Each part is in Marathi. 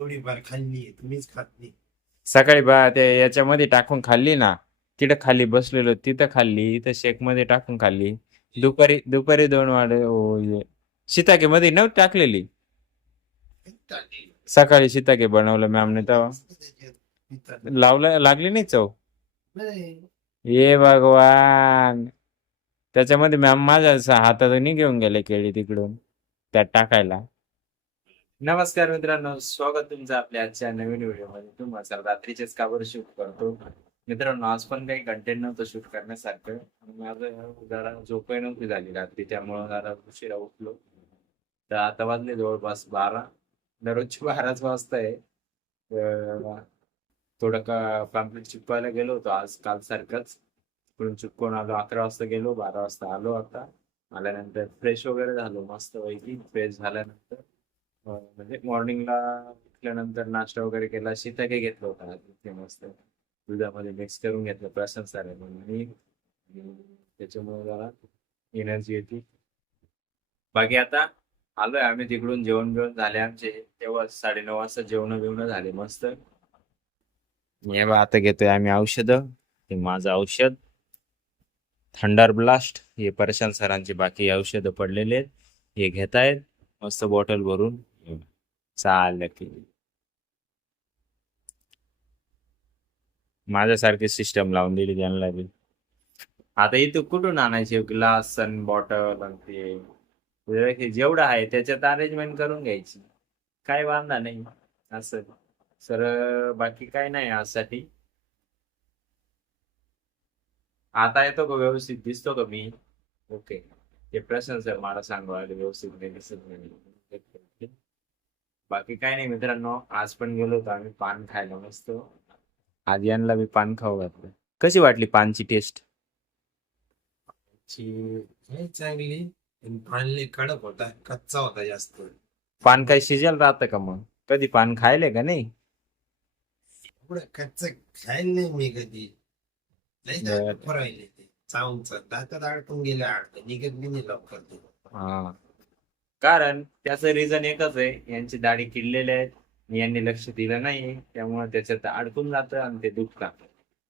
थोडीफार खाल्ली तुम्हीच खात नाही. सकाळी ते याच्यामध्ये टाकून खाल्ली ना. तिथं खाली बसलेलो तिथं खाल्ली, इथं शेक मध्ये टाकून खाल्ली. दुपारी दुपारी 2 वाडे शिताके मध्ये नव्हती टाकलेली. टाकली. सकाळी शिताके बनवलं मॅमने टाकली तेव्हा. नसतं त्याच्यात पितात. लावलं लागली नाही चव. नाही. ये भगवान. त्याच्यामध्ये मॅम माझ्या हातातून घेऊन गेले केळी तिकडून त्यात टाकायला. नमस्कार मित्रांनो, स्वागत तुमचं आपल्या आजच्या नवीन व्हिडिओमध्ये. तुम्हाला सर रात्रीचेच कावर शूट करतो. मित्रांनो, आज पण काही कंटेंट नव्हतं शूट करण्यासारखं. माझं जरा झोपही नव्हती झाली रात्री, त्यामुळं जरा उशिरा उठलो. तर आता वाजले जवळपास 12. दररोजची 12च वाजताय. थोडं पॅम्पलेट चिपकायला गेलो होतो आज काल सारखंच. तिकडून चिपकून आलो, 11 वाजता गेलो, 12 वाजता आलो. आता आल्यानंतर फ्रेश वगैरे झालो मस्त पैकी. फ्रेश झाल्यानंतर म्हणजे मॉर्निंगला उठल्यानंतर नाश्ता वगैरे केला. शिताके घेतलं होतं आज इथे मस्त दुधामध्ये मिक्स करून घेतलं प्रशांत सरांनी. त्याच्यामुळे जरा एनर्जी येते. बाकी आता आलोय आम्ही तिकडून, जेवण बिवण झाले आमचे. तेव्हा 9:30 वाजता जेवण बिवणं झाले मस्त. हे बघ, आता घेतोय आम्ही औषध. हे माझं औषध थंडर ब्लास्ट. हे प्रशांत सरांचे बाकी औषध पडलेले आहेत, हे घेतायत मस्त बॉटल भरून. चाल की माझ्यासारखी सिस्टम लावून दिली त्यांना बी. आता इथं कुठून आणायचे ग्लास आणि बॉटल आणि हे जेवढं आहे त्याच्यात अरेंजमेंट करून घ्यायची, काय वांधा नाही असं. सर बाकी काय नाही आजसाठी. आता येतो का व्यवस्थित, दिसतो का मी? ओके. ते प्रश्न सर मला सांगवायला व्यवस्थित नाही दिसत नाही. बाकी काय नाही मित्रांनो, आज पण गेलो होतो आम्ही पान खायला मस्त. आज यांना बी पान खाऊ घातलं. कशी वाटली पानची टेस्ट? ची नाही चांगली. पण पाणी कडक होता, कच्चा होता जास्त. पान काही शिजेल राहतं का मग? कधी पान खायले का नाही? एवढं कच्च खायला नाही मी कधी. नाही बर. दात राहिले ते चावून दातात अडकून गेले, अडकून निघत बी नाही लवकर ते. हा, कारण त्याचं रिझन एकच आहे, यांची दाढी किडलेल्या आहेत. यांनी लक्ष दिलं नाही, त्यामुळे त्याच्यात अडकून जातं आणि ते दुखतात.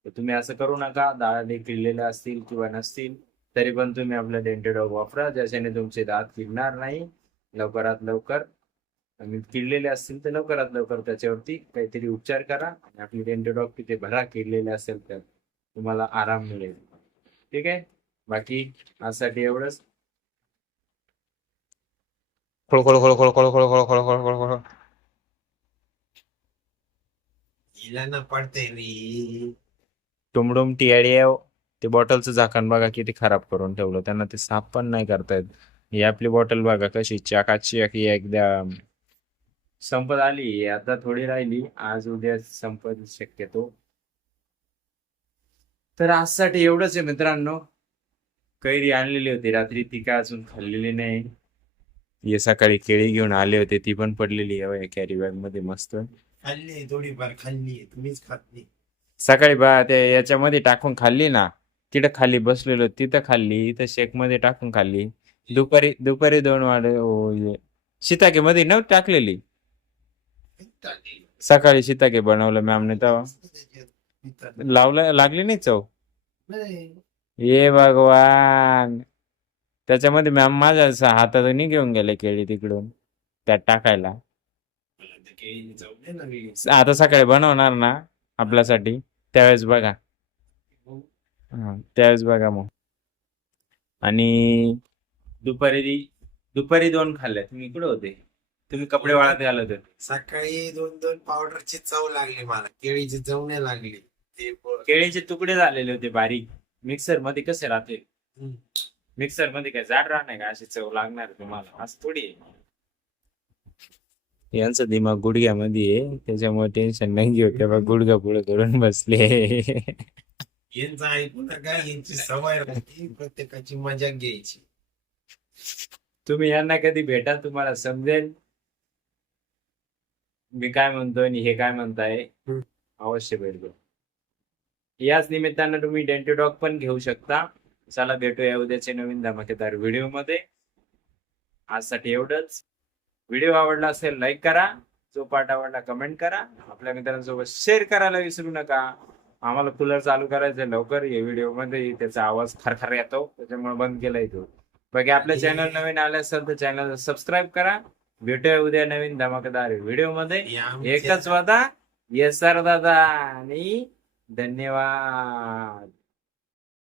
तर तुम्ही असं करू नका. दाढी किडलेल्या असतील किंवा नसतील तरी पण तुम्ही आपलं डेंटोडॉग वापरा, ज्याच्याने तुमचे दात किडणार नाही लवकरात लवकर. आणि किडलेले असतील तर लवकरात लवकर त्याच्यावरती काहीतरी उपचार करा आणि आपली डेंटोडॉग तिथे भरा. किडलेले असेल तर तुम्हाला आराम मिळेल. ठीक आहे. बाकी आजसाठी एवढंच. खोळ खोळ खोळ खोळ खोळ खोळ खोळ खोळ खोळ खोळ खोळ. हिला ना पडते रे. टुमडुम टियाडिया. ते बॉटलचं झाकण बघा किती खराब करून ठेवलं, त्यांना ते साफ पण नाही करतायत. ही आपली बॉटल बघा कशी चाकाची एकदम संपत आली. आता थोडी राहिली, आज उद्या संपत शक्यतो. तर आजसाठी एवढंच आहे मित्रांनो. कैरी आणलेली होती रात्री, ती काय अजून खाल्लेली नाही. हे सकाळी केळी घेऊन आले होते, ती पण पडलेली आहे कॅरी बॅग मध्ये मस्त. खाल्ली थोडीफार खाल्ली तुम्हीच खात नाही. सकाळी ते याच्यामध्ये टाकून खाल्ली ना. तिथं खाली बसलेलो तिथं खाल्ली, इथं शेक मध्ये टाकून खाल्ली. दुपारी दुपारी 2 वाडे शिताके मध्ये नव्हती टाकलेली. टाकली. सकाळी शिताके बनवलं मॅमने टाकली तेव्हा. नसतं त्याच्यात पितात. लावलं लागली नाही चव. नाही. ये भगवान. त्याच्यामध्ये मॅम माझ्या हातातून घेऊन गेले केळी तिकडून त्यात टाकायला. मला तर केळी जाऊ दे ना मी. आता सकाळी बनवणार ना आपल्यासाठी, त्यावेळेस बघा. हा, त्यावेळेस बघा मग. आणि दुपारी दुपारी 2 खाल्ल्या. तुम्ही कुठे होते? तुम्ही कपडे वाळत घालत होते. सकाळी दोन दोन पावडरची चव लागली मला, केळीची चव नाही लागली. ते केळीचे तुकडे झालेले होते बारीक. मिक्सर मध्ये कसे राहते? मिक्सर मध्ये काय जाड राहणार का? अशी चव लागणार तुम्हाला? असं थोडी आहे. यांचं दिमाग गुडघ्यामध्ये आहे, त्याच्यामुळे टेन्शन नाही घेऊ. तेव्हा गुडघा पुढे करून बसले. यांचं ऐकू नका, यांची सवय राहते प्रत्येकाची मजा घ्यायची. तुम्ही यांना कधी भेटा, तुम्हाला समजेल मी काय म्हणतोय आणि हे काय म्हणताय. अवश्य भेटतो. याच निमित्तानं तुम्ही डेंटोडॉग पण घेऊ शकता. चला भेटूया उद्याचे नवीन धमाकेदार व्हिडिओ मध्ये. आजसाठी एवढंच. व्हिडिओ आवडला असेल लाईक करा, जो पार्ट आवडला कमेंट करा, आपल्या मित्रांसोबत शेअर करायला विसरू नका. आम्हाला कूलर चालू करायचं लवकर, या व्हिडिओ मध्ये त्याचा आवाज खरखर येतो त्याच्यामुळे बंद केलाय तो. बाकी आपल्या चॅनल नवीन आले असेल तर चॅनल सबस्क्राईब करा. भेटूया उद्या नवीन धमाकेदार व्हिडिओ मध्ये. एकच वादा, येस सर दादा, आणि धन्यवाद.